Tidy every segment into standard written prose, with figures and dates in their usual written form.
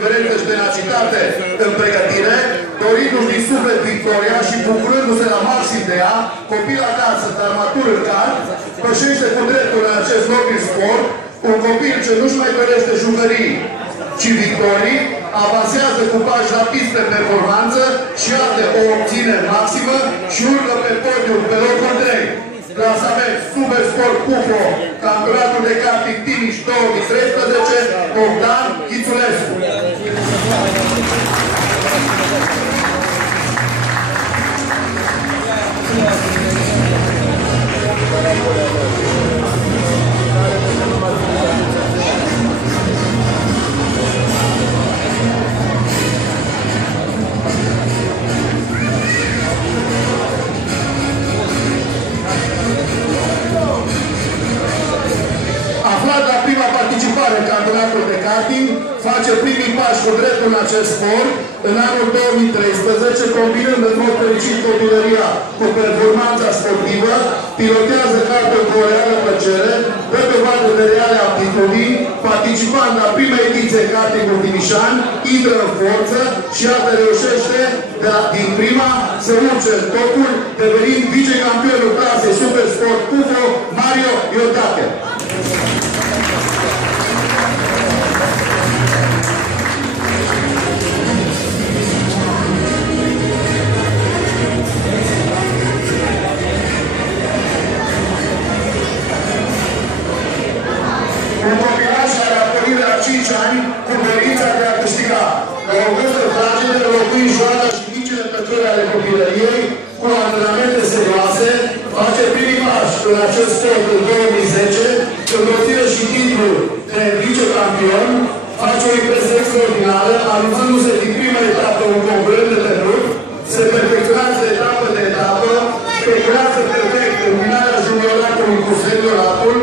Diferență și tenacitate în pregătire, dorindu-și din suflet victoria și bucurându-se la maxim de ea, copil acasă, dar matur în car, pășește cu dreptul în acest nobil sport, un copil ce nu-și mai dorește jucării, ci victorii, avansează cu pași rapizi pe performanță și arde o obținere maximă și urcă pe podium pe locul 3. Clasament Super Sport Pufo, campionatul de karting Timiș 2013, Bogdan Ghițulescu. Aflat la prima participare în campionatul de karting, face primii pași cu dreptul în acest sport în anul 2013, combinând în mod fericit copilăria cu performanța sportivă, pilotează kartul cu o reală plăcere, dă dovadă de reale aptitudini, participând la prima ediție kartingul timișan, intră în forță și iată reușește din prima să urce în topul, devenind vicecampionul clasei Super Sport Pufo, Mario Iordache. Un copilaj care a pornit la 5 ani cu dorința de a câștiga. La o vârstă fragedă, înlocuind joaca și micile plăceri ale copilăriei, cu antrenamente serioase, face primii pași în acest sport în 2010, când obține și titlul de vicecampion, face o impresie extraordinară, anunțându-se din prima etapă un concurent de tenut, se perfecționează etapă de etapă, speculează perfect în minarea junioratului cu senioratul,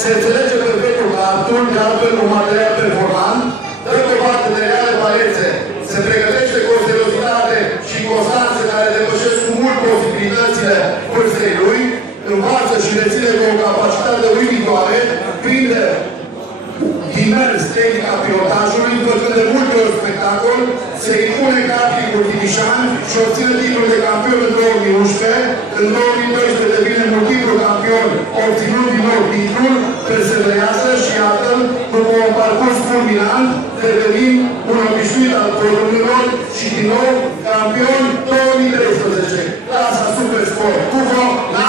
se înțelege perfect cu cartul, de altfel cu material performant, dă dovadă de reale valențe, se pregătește cu o seriozitate și constanță care depășesc cu mult posibilitățile vârstei lui, învață și reține cu o capacitate uimitoare, prinde imens tehnica pilotajului, făcând de multe ori spectacol, se impune kartingul timișan și obține titlul de campion în 2011, în 2012 devine multiplu campion, obținând din nou titlul, perseverează și iată-l după un parcurs fulminant, devenind un obișnuit al podiumelor și din nou campion 2013. Clasa Super Sport Pufo la